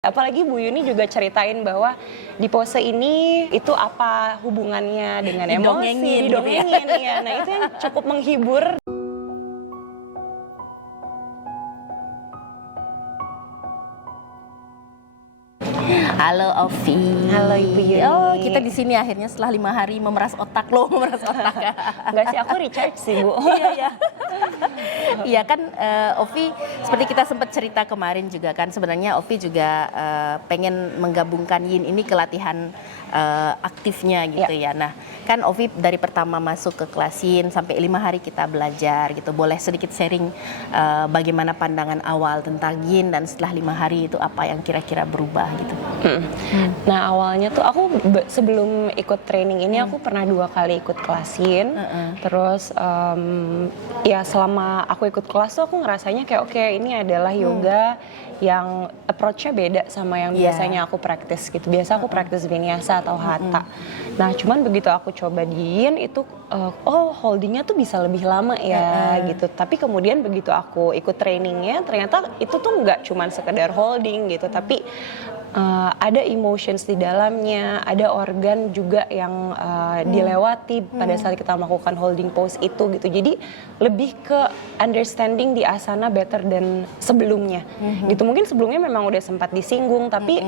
Apalagi Bu Yuni juga ceritain bahwa di pose ini itu apa hubungannya dengan emosi, didongengin ya. Nah itu yang cukup menghibur. Halo Ovi. Halo Ibu Yuni. Oh, kita di sini akhirnya setelah 5 hari memeras otak loh, memeras otak. Enggak sih, aku recharge sih Bu. Iya. Iya kan, Ovi seperti kita sempat cerita kemarin juga kan, sebenarnya Ovi juga pengen menggabungkan Yin ini ke latihan aktifnya gitu ya. Nah kan Ovi dari pertama masuk ke kelas Yin sampai 5 hari kita belajar gitu. Boleh sedikit sharing bagaimana pandangan awal tentang Yin dan setelah 5 hari itu apa yang kira-kira berubah gitu. Nah awalnya tuh aku sebelum ikut training ini aku pernah 2 kali ikut kelas Yin. Terus ya selama aku ikut kelas tuh aku ngerasanya kayak oke, ini adalah yoga yang approach-nya beda sama yang biasanya aku praktis gitu. Biasa aku praktis vinyasa atau hatha. Nah cuman begitu aku coba di Yin itu holdingnya tuh bisa lebih lama ya gitu. Tapi kemudian begitu aku ikut trainingnya ternyata itu tuh nggak cuman sekedar holding gitu, tapi ada emotions di dalamnya, ada organ juga yang dilewati pada saat kita melakukan holding pose itu gitu. Jadi lebih ke understanding di asana better than sebelumnya. Gitu mungkin sebelumnya memang udah sempat disinggung tapi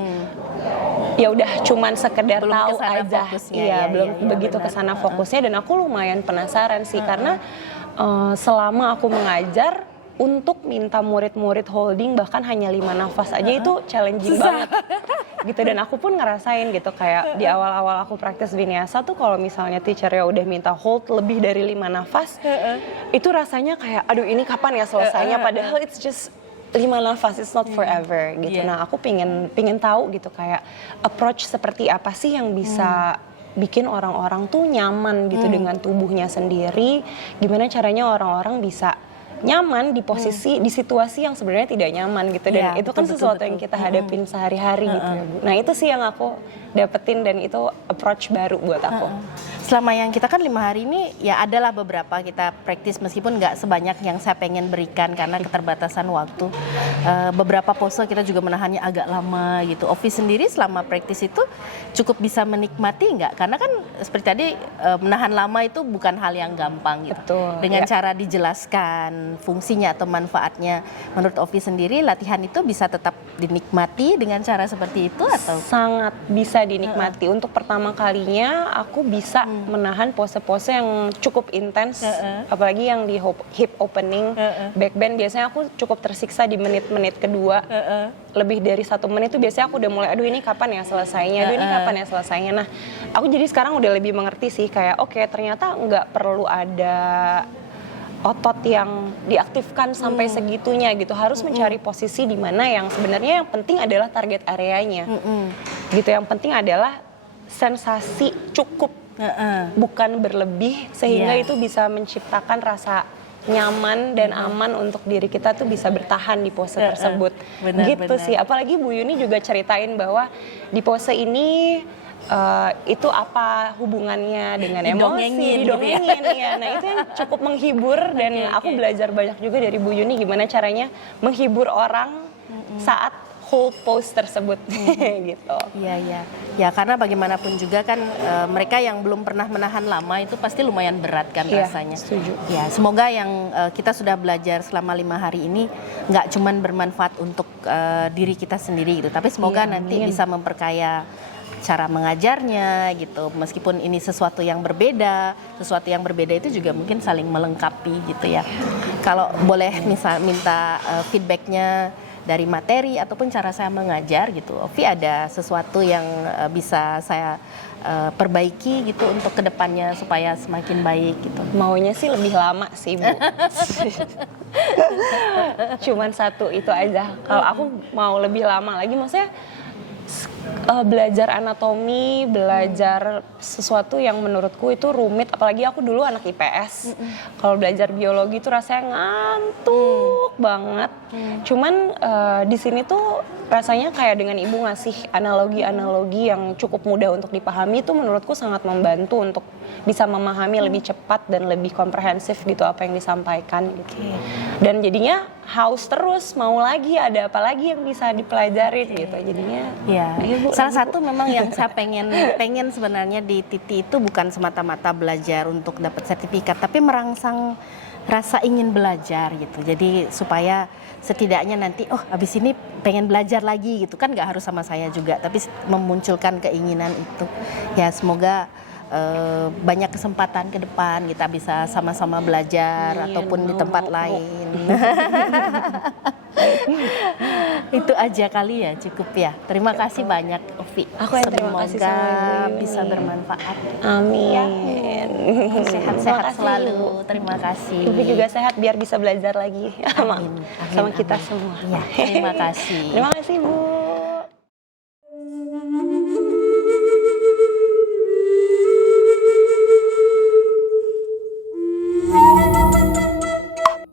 ya udah cuman sekedar Belum tahu kesana aja. fokusnya, Iya, belum begitu benar. kesana fokusnya dan aku lumayan penasaran sih karena selama aku mengajar untuk minta murid-murid holding bahkan hanya 5 nafas aja itu challenging banget gitu. Dan aku pun ngerasain gitu kayak di awal-awal aku praktis vinyasa tuh kalau misalnya teachernya udah minta hold lebih dari 5 nafas itu rasanya kayak aduh ini kapan ya selesainya, padahal it's just 5 nafas, it's not forever gitu. Nah aku pingin tahu gitu kayak approach seperti apa sih yang bisa bikin orang-orang tuh nyaman gitu dengan tubuhnya sendiri, gimana caranya orang-orang bisa nyaman di posisi di situasi yang sebenarnya tidak nyaman gitu. Dan itu kan sesuatu yang kita hadapin sehari-hari gitu ya Bu. Nah itu sih yang aku dapetin dan itu approach baru buat aku. Selama yang kita kan 5 hari ini ya adalah beberapa kita praktis meskipun nggak sebanyak yang saya pengen berikan karena keterbatasan waktu. Beberapa pose kita juga menahannya agak lama gitu. Ovi sendiri selama praktis itu cukup bisa menikmati nggak? Karena kan seperti tadi menahan lama itu bukan hal yang gampang gitu. Betul, Dengan cara dijelaskan fungsinya atau manfaatnya, menurut Ovi sendiri latihan itu bisa tetap dinikmati dengan cara seperti itu atau? Sangat bisa dinikmati. Untuk pertama kalinya aku bisa menahan pose-pose yang cukup intens, apalagi yang di hip opening, back bend. Biasanya aku cukup tersiksa di menit-menit kedua. Lebih dari 1 menit itu biasanya aku udah mulai, aduh ini kapan ya selesainya, aduh ini kapan ya selesainya. Nah aku jadi sekarang udah lebih mengerti sih kayak oke, ternyata nggak perlu ada otot yang diaktifkan sampai segitunya gitu. Harus mencari posisi di mana yang sebenarnya yang penting adalah target areanya. Gitu, yang penting adalah sensasi cukup, bukan berlebih sehingga itu bisa menciptakan rasa nyaman dan aman untuk diri kita tuh bisa bertahan di pose tersebut. Gitu sih. Apalagi Bu Yuni juga ceritain bahwa di pose ini itu apa hubungannya dengan emosi, didongengin ya. Nah itu yang cukup menghibur dan aku belajar banyak juga dari Bu Yuni gimana caranya menghibur orang saat hold pose tersebut gitu. Iya. Ya karena bagaimanapun juga kan mereka yang belum pernah menahan lama itu pasti lumayan berat kan rasanya. Setuju. Ya semoga yang kita sudah belajar selama 5 hari ini nggak cuman bermanfaat untuk diri kita sendiri gitu, tapi semoga nanti bisa memperkaya cara mengajarnya gitu. Meskipun ini sesuatu yang berbeda itu juga mungkin saling melengkapi gitu ya. Kalau boleh minta feedbacknya dari materi ataupun cara saya mengajar gitu, Ovi ada sesuatu yang bisa saya perbaiki gitu untuk kedepannya supaya semakin baik gitu? Maunya sih lebih lama sih Bu. Cuman 1 itu aja. Kalau aku mau lebih lama lagi, maksudnya belajar anatomi, belajar sesuatu yang menurutku itu rumit, apalagi aku dulu anak IPS. Kalau belajar biologi itu rasanya ngantuk banget. Cuman di sini tuh rasanya kayak dengan ibu ngasih analogi-analogi yang cukup mudah untuk dipahami itu menurutku sangat membantu untuk bisa memahami lebih cepat dan lebih komprehensif gitu apa yang disampaikan gitu. Dan jadinya haus terus, mau lagi ada apa lagi yang bisa dipelajarin gitu. Jadinya ya. ayo, Bu, Salah lanjut, satu memang yang saya pengen sebenarnya di TITI itu bukan semata-mata belajar untuk dapat sertifikat, tapi merangsang rasa ingin belajar gitu. Jadi supaya setidaknya nanti habis ini pengen belajar lagi gitu kan, nggak harus sama saya juga, tapi memunculkan keinginan itu. Ya semoga banyak kesempatan ke depan kita bisa sama-sama belajar ataupun di tempat lain. Itu aja kali ya, cukup ya. Terima kasih banyak Ovi. Aku yang terima kasih sama Ibu Yuni. Bisa bermanfaat. Amin. Sehat-sehat kasih, selalu. Ibu. Terima kasih. Ibu juga sehat biar bisa belajar lagi sama Amin. sama kita semua. Iya, terima kasih. Terima kasih Bu.